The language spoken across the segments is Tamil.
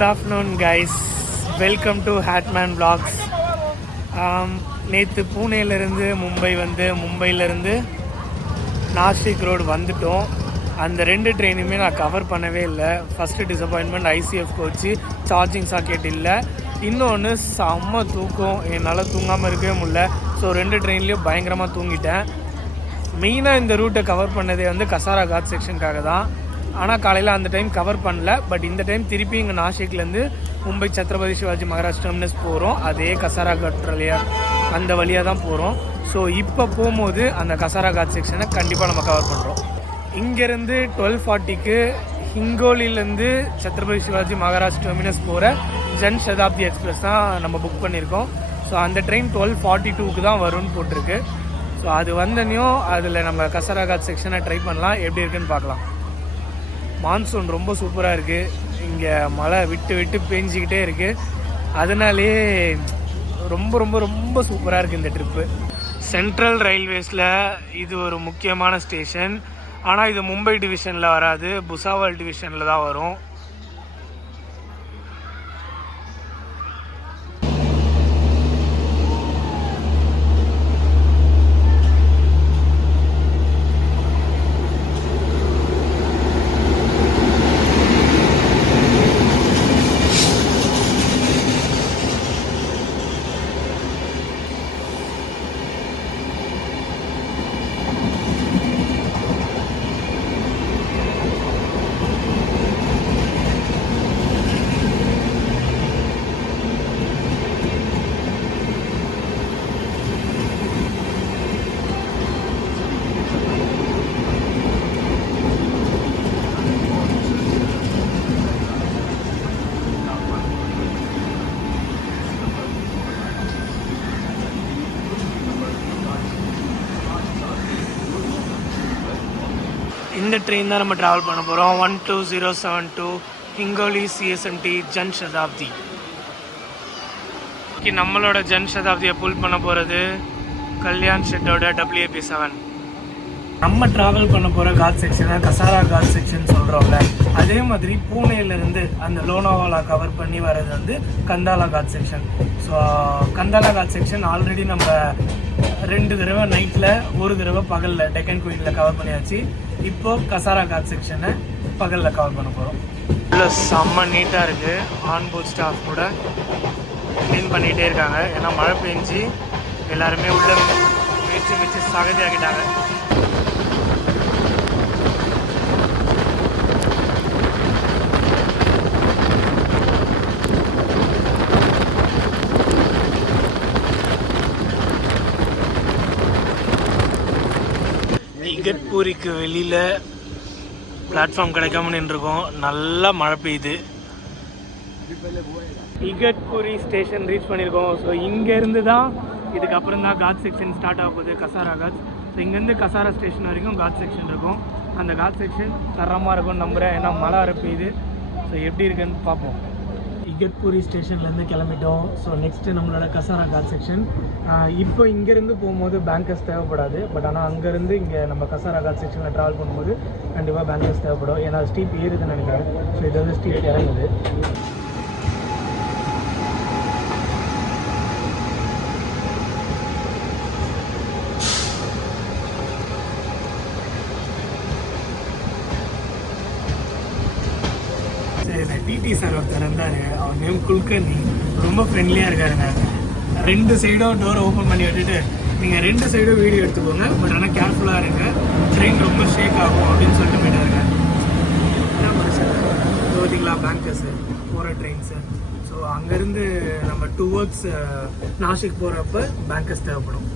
Good afternoon guys, welcome to Hatman Vlogs. நேற்று பூனேலேருந்து மும்பை வந்து மும்பையிலேருந்து நாசிக் ரோடு வந்துட்டோம். அந்த 2 ட்ரெயினுமே நான் கவர் பண்ணவே இல்லை. First disappointment ICF coach, charging socket இல்லை. இன்னொன்று செம்ம தூக்கம், என்னால் தூங்காமல் இருக்கவே முடியல. ஸோ 2 ட்ரெயின்லேயும் பயங்கரமாக தூங்கிட்டேன். மெயினாக இந்த ரூட்டை கவர் பண்ணதே வந்து கசாரா காட் செக்ஷனுக்காக தான். ஆனால் காலையில் அந்த டைம் கவர் பண்ணல. பட் இந்த டைம் திருப்பி இங்கே நாசிக்லேருந்து மும்பை சத்ரபதி சிவாஜி மகாராஜ் டெர்மினஸ் போகிறோம். அதே கசாரா காட் அந்த வழியாக தான் போகிறோம். ஸோ இப்போ போகும்போது அந்த கசாரா காட் செக்ஷனை கண்டிப்பாக நம்ம கவர் பண்ணுறோம். இங்கேருந்து 12:40க்கு ஹிங்கோலிலேருந்து சத்ரபதி சிவாஜி மகாராஜ் டெர்மினஸ் போகிற ஜன் சதாப்தி எக்ஸ்பிரஸ் தான் நம்ம புக் பண்ணியிருக்கோம். ஸோ அந்த ட்ரெயின் 12:42க்கு தான் வரும்னு போட்டிருக்கு. ஸோ அது வந்தனையும் அதில் நம்ம கசாரா காட் செக்ஷனை ட்ரை பண்ணலாம். எப்படி இருக்குன்னு பார்க்கலாம். மான்சூன் ரொம்ப சூப்பராக இருக்குது. இங்கே மழை விட்டு விட்டு பேஞ்சிக்கிட்டே இருக்குது. அதனாலே ரொம்ப ரொம்ப ரொம்ப சூப்பராக இருக்குது இந்த ட்ரிப்பு. சென்ட்ரல் ரயில்வேஸில் இது ஒரு முக்கியமான ஸ்டேஷன். ஆனால் இது மும்பை டிவிஷனில் வராது, புசாவல் டிவிஷனில் தான் வரும். இந்த ட்ரெயின் தான் நம்ம ட்ராவல் பண்ண போகிறோம். 12072 ஹிங்கோலி சிஎஸ்எம்டி ஜன் சதாப்தி. நம்மளோட ஜன் சதாப்தியை புல் பண்ண போகிறது கல்யாண் ஷெட்டோட WAP7. நம்ம ட்ராவல் பண்ண போகிற காட் செக்ஷனை கசாரா காட் செக்ஷன் சொல்கிறோம்ல, அதே மாதிரி பூனேலேருந்து அந்த லோனாவாலா கவர் பண்ணி வர்றது வந்து Khandala Ghat section. So Khandala Ghat section already நம்ம 2 தடவை நைட்டில், 1 தடவை பகலில் டெக்கன் குயினில் கவர் பண்ணியாச்சு. இப்போது கசாரா காட் செக்ஷனை பகலில் கவர் பண்ண போகிறோம். உள்ள செம்ம நீட்டாக இருக்குது. ஆன்போர்ட் ஸ்டாஃப் கூட க்ளீன் பண்ணிகிட்டே இருக்காங்க. ஏன்னா மழை பெஞ்சு எல்லாருமே உள்ள மிச்சு சகதியாகிட்டாங்க. இகத்பூரிக்கு வெளியில் பிளாட்ஃபார்ம் கிடைக்காம நின்றுருக்கோம். நல்லா மழை பெய்யுது. இகத்பூரி ஸ்டேஷன் ரீச் பண்ணியிருக்கோம். ஸோ இங்கேருந்து தான் இதுக்கப்புறம் தான் காட் செக்ஷன் ஸ்டார்ட் ஆக போகுது, கசாரா காட். ஸோ இங்கேருந்து கசாரா ஸ்டேஷன் வரைக்கும் காட் செக்ஷன் இருக்கும். அந்த காட் செக்ஷன் தரமாக இருக்கும்னு நம்புகிறேன். ஏன்னா மழை வர பெய்யுது. ஸோ எப்படி இருக்குன்னு பார்ப்போம். இகத்பூரி ஸ்டேஷன்லேருந்து கிளம்பிட்டோம். ஸோ நெக்ஸ்ட்டு நம்மளோட கசாரா காட் செக்ஷன். இப்போ இங்கேருந்து போகும்போது பேங்கர்ஸ் தேவைப்படாது. பட் ஆனால் அங்கேருந்து இங்கே நம்ம கசாரா காட் செக்ஷனில் ட்ராவல் பண்ணும்போது கண்டிப்பாக பேங்கர்ஸ் தேவைப்படும். ஏன்னா ஸ்டீப் ஏறுதுன்னு நினைக்கிறேன். ஸோ இது வந்து ஸ்டீப் இறங்குது. டிடி சார் ஒருத்தர் இருந்தார். அவர் நேம் குல்கர்னி. ரொம்ப ஃப்ரெண்ட்லியாக இருக்காருங்க. 2 சைடும் டோரை ஓப்பன் பண்ணி விட்டுட்டு நீங்கள் 2 சைடும் வீடியோ எடுத்துக்கோங்க. பட் ஆனால் கேர்ஃபுல்லாக இருங்க, ட்ரெயின் ரொம்ப ஷேக் ஆகும் அப்படின்னு சொல்லிட்டு போயிட்டாருங்க. என்ன பண்ண சார் பார்த்தீங்களா பேங்கர்ஸு போகிற ட்ரெயின்ஸு. ஸோ அங்கேருந்து நம்ம டுவர்ட்ஸ் நாசிக் போகிறப்ப பேங்கர்ஸ் தேவைப்படும்.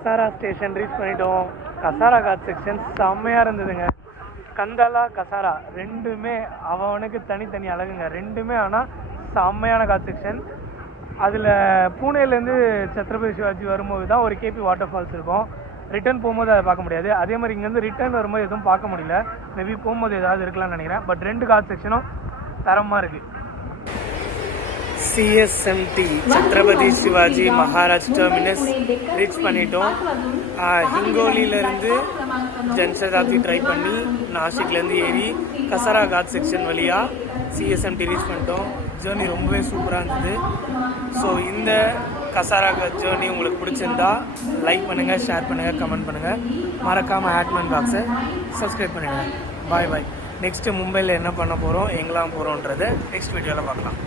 கசாரா ஸ்டேஷன் ரீச் பண்ணிட்டோம். கசாரா காட் செக்ஷன் செம்மையாக இருந்ததுங்க. கந்தாலா கசாரா ரெண்டுமே அவனுக்கு தனித்தனி அழகுங்க ரெண்டுமே. ஆனால் செம்மையான காட் செக்ஷன். அதில் பூனேலேருந்து சத்ரபதி சிவாஜி வரும்போது தான் ஒரு கேபி வாட்டர் ஃபால்ஸ் இருக்கும். ரிட்டர்ன் போகும்போது அதை பார்க்க முடியாது. அதே மாதிரி இங்கேருந்து ரிட்டர்ன் வரும்போது எதுவும் பார்க்க முடியல. மேபி போகும்போது ஏதாவது இருக்கலாம்னு நினைக்கிறேன். பட் 2 காட் செக்ஷனும் தரமாக இருக்குது. CSMT Chhatrapati Shivaji Maharaj Terminus reach பண்ணிட்டோம். ஹிங்கோலியிலேருந்து ஜன்சதாப்தி ட்ரை பண்ணி நாசிக்லேருந்து ஏறி கசாரா காட் செக்ஷன் வழியாக சிஎஸ்எம்டி ரீச் பண்ணிட்டோம். ஜேர்னி ரொம்பவே சூப்பராக இருந்தது. ஸோ இந்த கசாரா காட் ஜேர்னி உங்களுக்கு பிடிச்சிருந்தா லைக் பண்ணுங்கள், ஷேர் பண்ணுங்கள், கமெண்ட் பண்ணுங்கள். மறக்காமல் ஹேட்மேன் பாக்ஸை சப்ஸ்கிரைப் பண்ணுங்கள். பாய் பாய். நெக்ஸ்ட்டு மும்பையில் என்ன பண்ண போகிறோம், எங்கெல்லாம் போகிறோன்றதை நெக்ஸ்ட் வீடியோவில் பார்க்கலாம்.